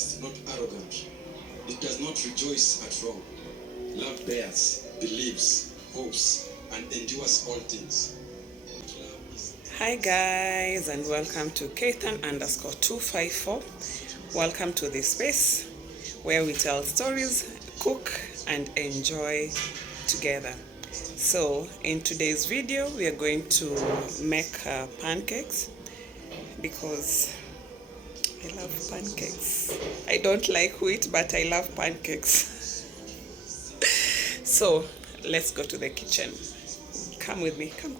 just, not arrogant. It does not rejoice at wrong. Love bears, believes, hopes, and endures all things. Hi guys, and welcome to Keithan_254. Welcome to this space where we tell stories, cook, and enjoy together. So in today's video we are going to make pancakes because I love pancakes. I don't like wheat, but I love pancakes. So let's go to the kitchen. Come with me. Come.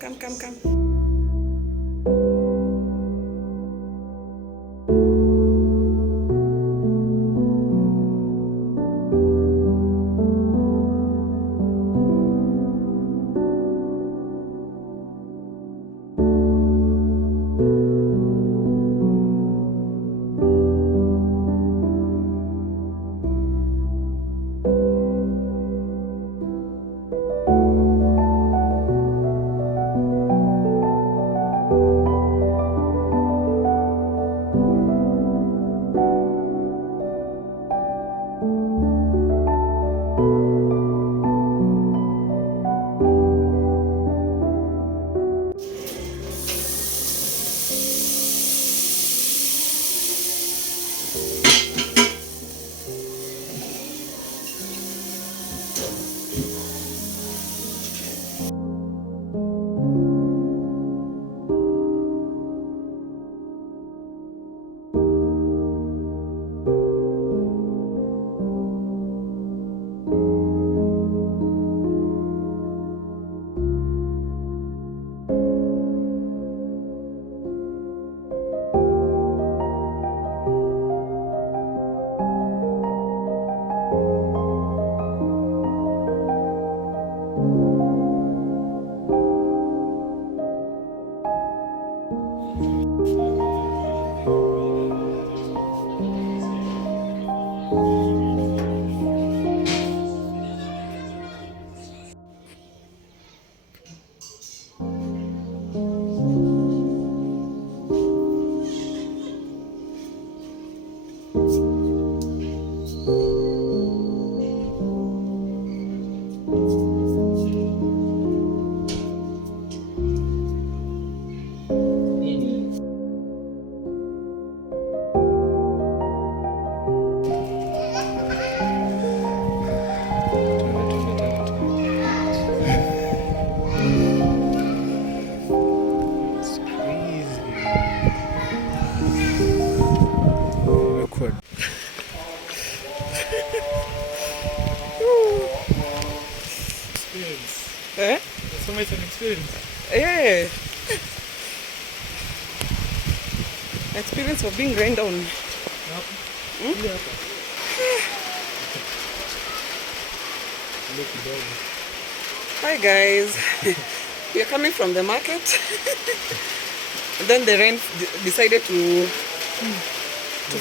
Experience. That's almost an experience. Yeah. Experience of being rained on. Yeah. Hi guys. We are coming from the market. Then the rain decided to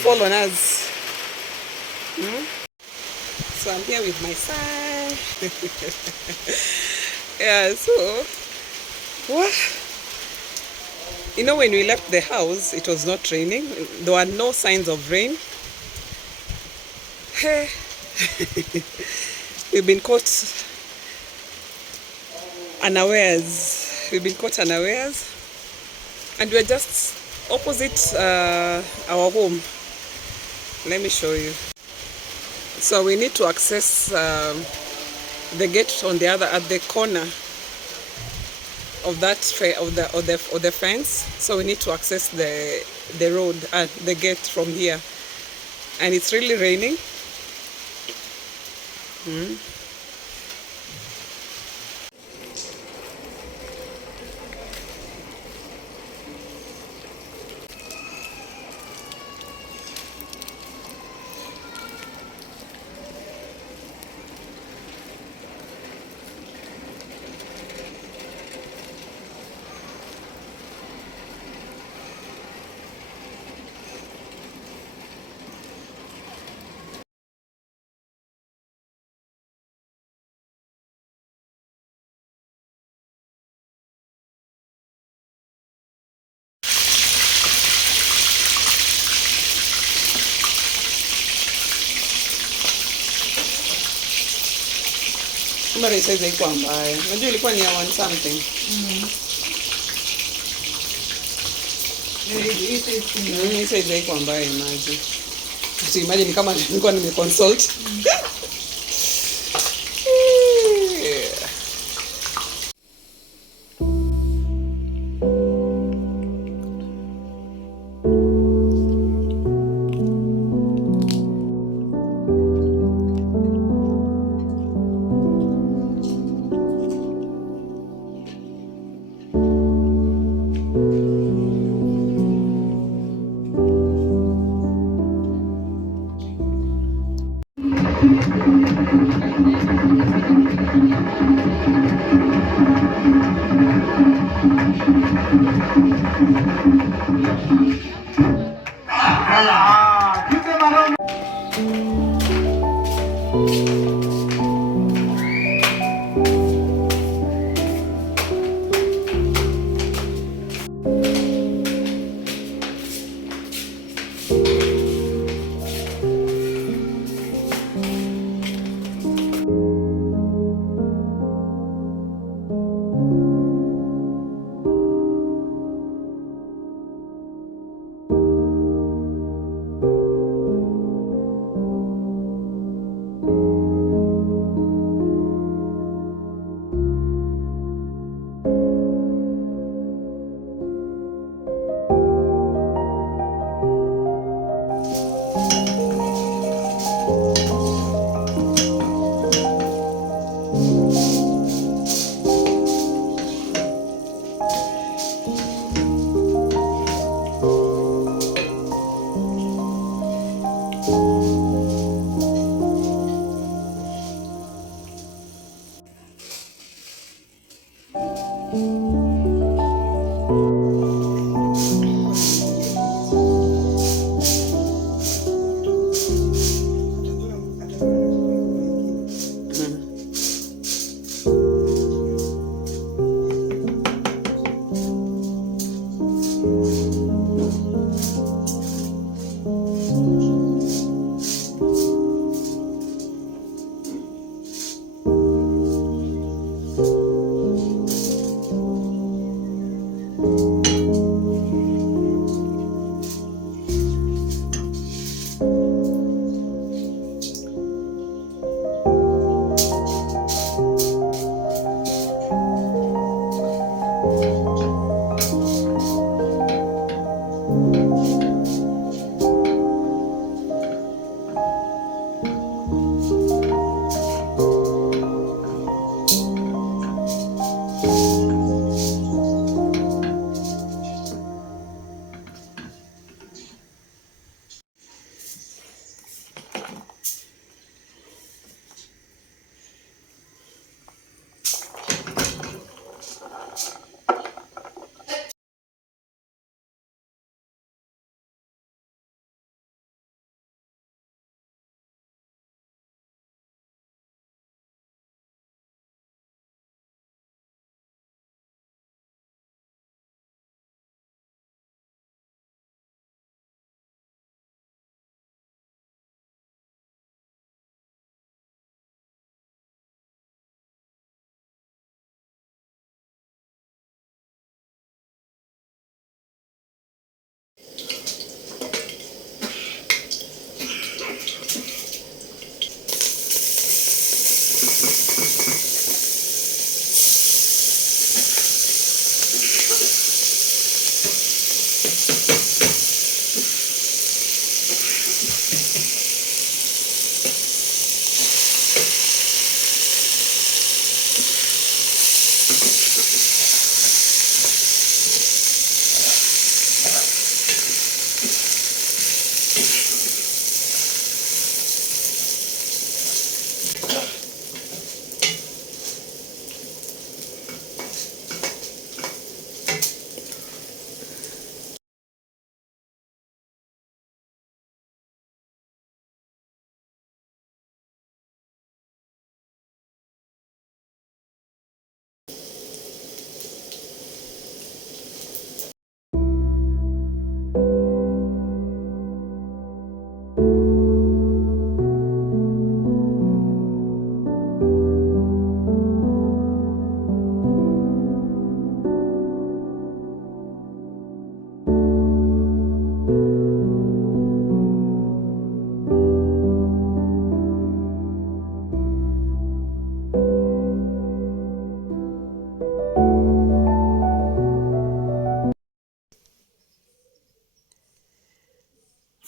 fall on us. So I'm here with my son. Yeah, so what? You know, when we left the house, it was not raining. There were no signs of rain. Hey, we've been caught unawares. And we're just opposite our home. Let me show you. So we need to access the gate on at the corner of that of the fence. So we need to access the road and the gate from here, and it's really raining. Kibera hii size haikuwa mbaya. Unajua ilikuwa ni ya 1 something. Hii size haikuwa mbaya, imagine. So imagine kama nilikuwa nimeconsult.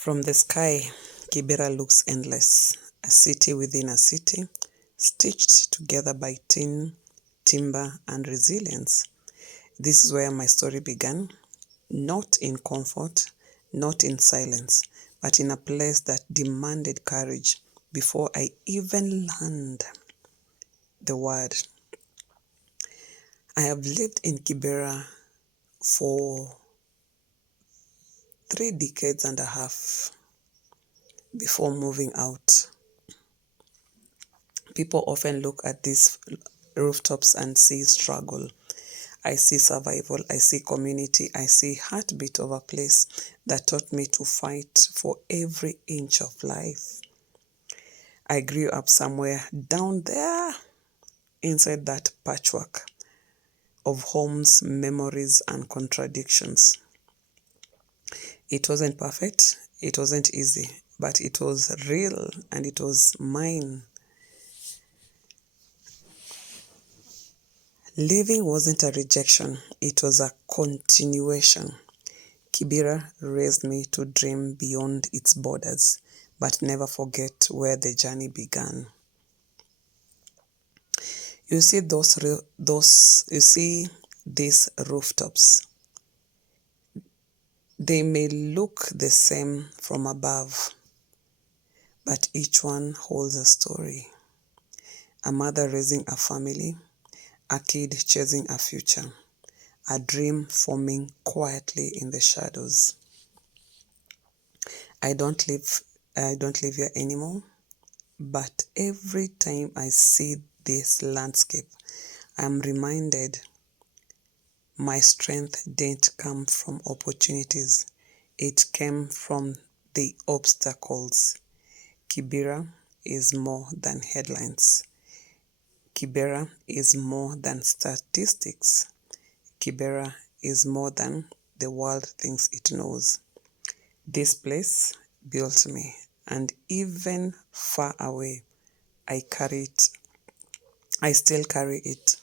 From the sky, Kibera looks endless, a city within a city, stitched together by tin, timber, and resilience. This is where my story began, not in comfort, not in silence, but in a place that demanded courage before I even learned the word. I have lived in Kibera for 3 decades and a half before moving out. People often look at these rooftops and see struggle. I see survival, I see community, I see heartbeat of a place that taught me to fight for every inch of life. I grew up somewhere down there, inside that patchwork of homes, memories, and contradictions. It wasn't perfect, it wasn't easy, but it was real and it was mine. Living wasn't a rejection, it was a continuation. Kibera raised me to dream beyond its borders, but never forget where the journey began. You see these rooftops. They may look the same from above, but each one holds a story. A mother raising a family, a kid chasing a future, a dream forming quietly in the shadows. I don't live here anymore, but every time I see this landscape, I'm reminded my strength didn't come from opportunities. It came from the obstacles. Kibera is more than headlines. Kibera is more than statistics. Kibera is more than the world thinks it knows. This place built me, and even far away, I still carry it.